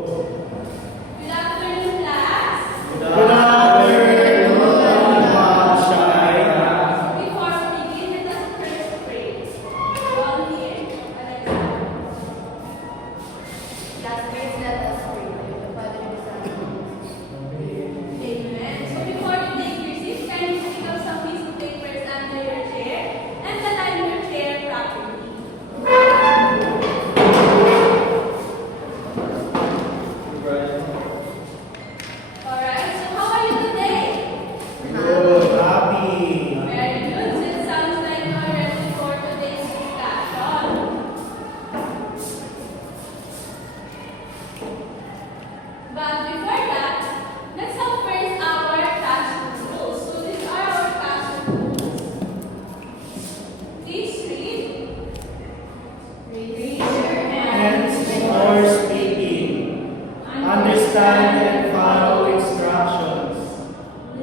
Good afternoon, class. Good afternoon, Ma'am Shaira. Before we begin, let us first pray. Volunteer, Alexander. Classmates, let us pray. In the Father, the Son, and the Holy Spirit. Amen. So before you take your seats, kindly pick up some piece of papers under your chair and align your chair properly. Alright, so how are you today? Good, happy. Very good. So it sounds like you are ready for today's discussion. But before that, let's have first our classroom rules. So these are our classroom rules. Please read. Raise your Hands before speaking. Understand and follow instructions.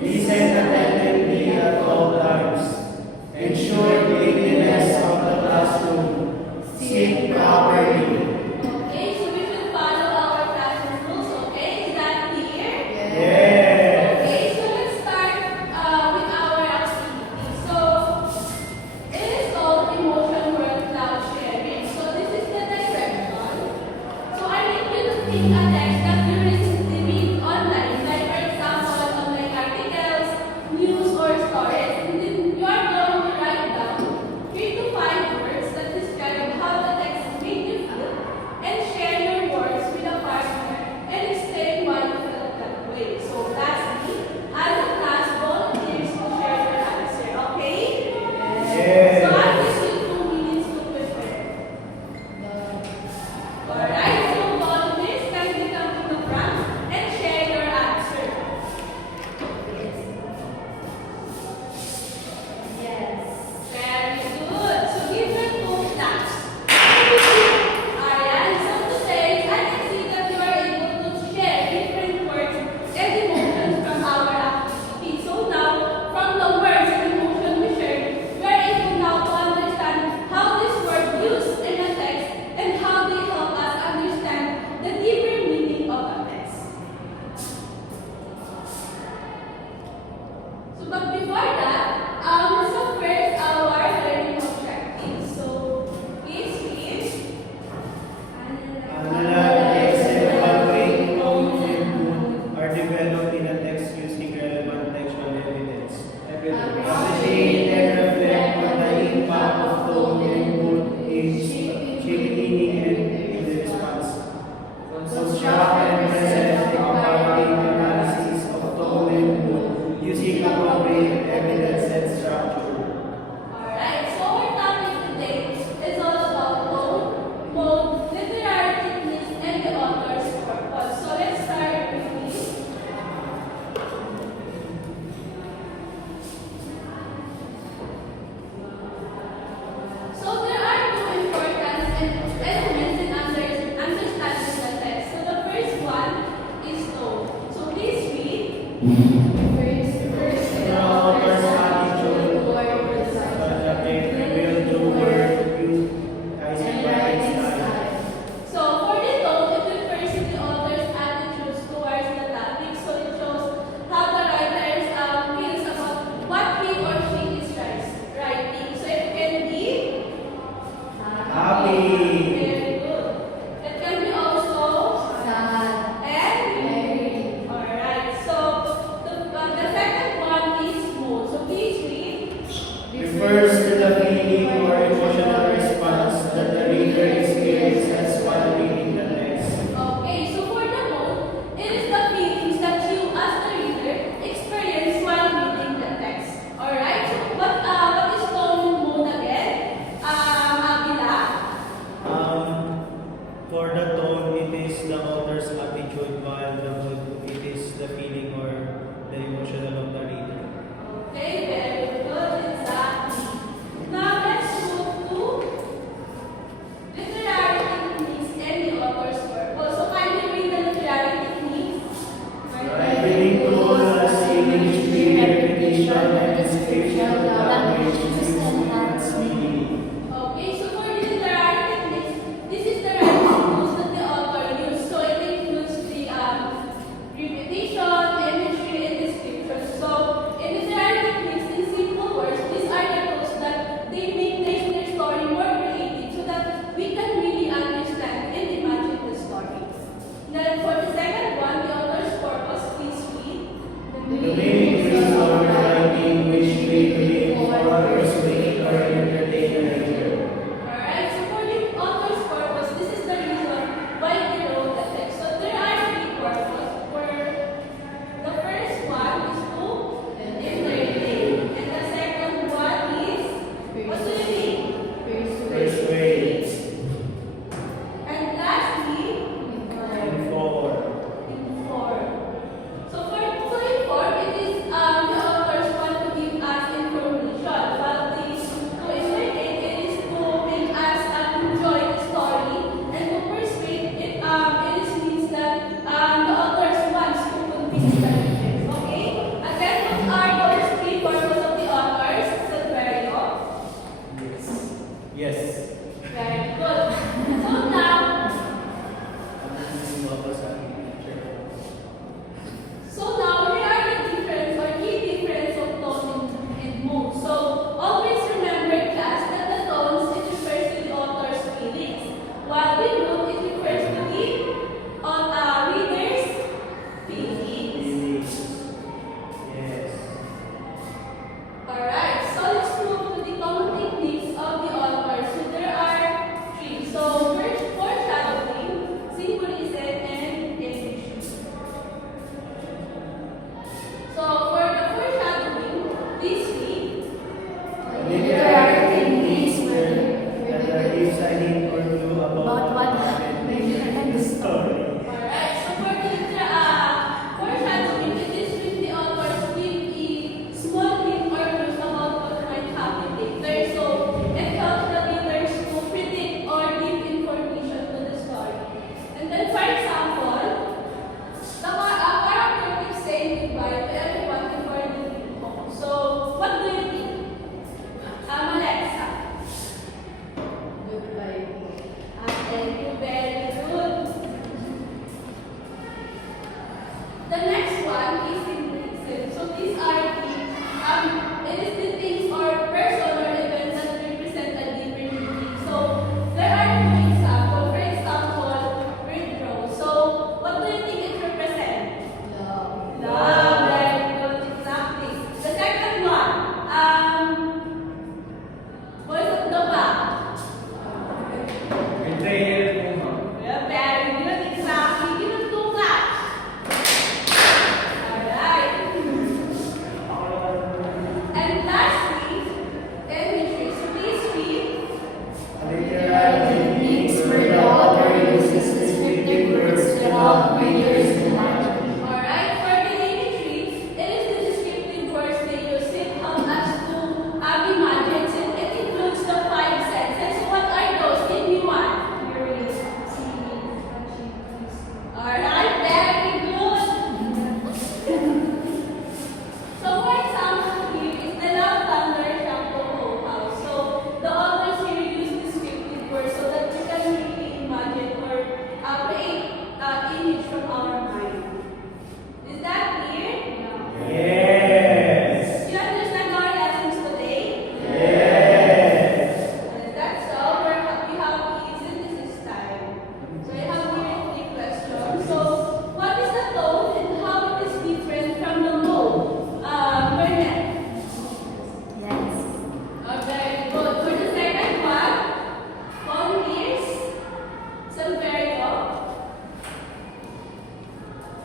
Listen attentively at all times. Ensure cleanliness of the classroom. Sit properly. Okay, so we should follow our classroom rules, okay? Is that clear? Yes. Okay, so let's start with our activity. So it is called Emotion World Cloud Sharing. So this is the direction. So I need you to pick a text that you recently read online, like for example, online articles, news, or stories. And then you are going to write down 3 to 5 words that describe how the text made you feel, and share your words with a partner and explain why you felt that way. So lastly, as a class, volunteers to share your answer, okay? Yes. So I'll give you 2 minutes to prepare. Alright, so volunteers kindly come to the front and share your answer. Yes. Very good. So give her 2 claps. Ayan, so today, I can see that you are able to share different words and emotions from our activity. So now, from the words and emotions we shared, we are able now to understand how this word used in a text and how they help us understand the deeper meaning of a text. So, but before that, let's have first our learning objectives. So, please read. Analyze and evaluate tone and mood are developed in a text using relevant textual evidence. Appreciate and reflect on the impact of tone and mood in shaping meaning and in the response. Construct and present a comparative analysis of tone and mood using appropriate evidence and structure. Alright, so our topic today is all about tone, mode, literary techniques, and the author's purpose. So let's start with this. So there are 2 important elements in understanding the text. So the first one is tone. So please read. First, The author's attitude subject revealed through word use as and writing writing style. style. So for the tone, it refers to the author's attitudes towards the topic. So it shows how the writer feels about what he or she is writing. So it can be Happy. very good. It can be also Sad. and Very. alright. So the second one is mode. So please read. Refers to the feeling or emotional response that the reader experiences while reading the text. Okay, so for the mode, it is the feelings that you as the reader experience while reading the text. Alright, so what is tone mode again? Abila? For the tone, it is the author's attitude, while the mood, it is the feeling or the emotional of the reader. Okay, very good, exactly. Now let's move to literary techniques and the author's purpose. So kindly read the literary techniques. Writing tool as image, repetition, and description of language is used in its meaning. Okay, so for the literary techniques, this is the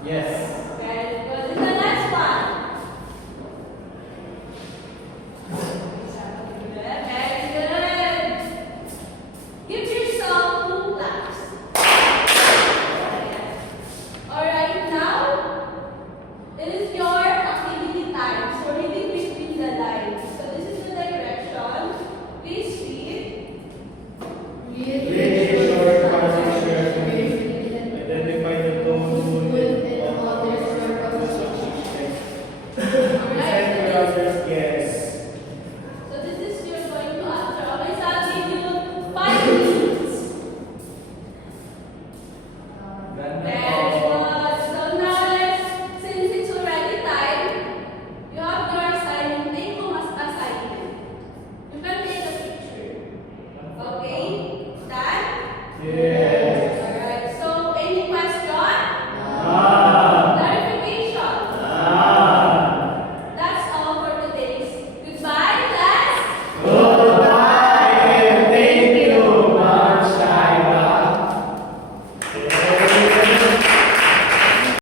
Yes.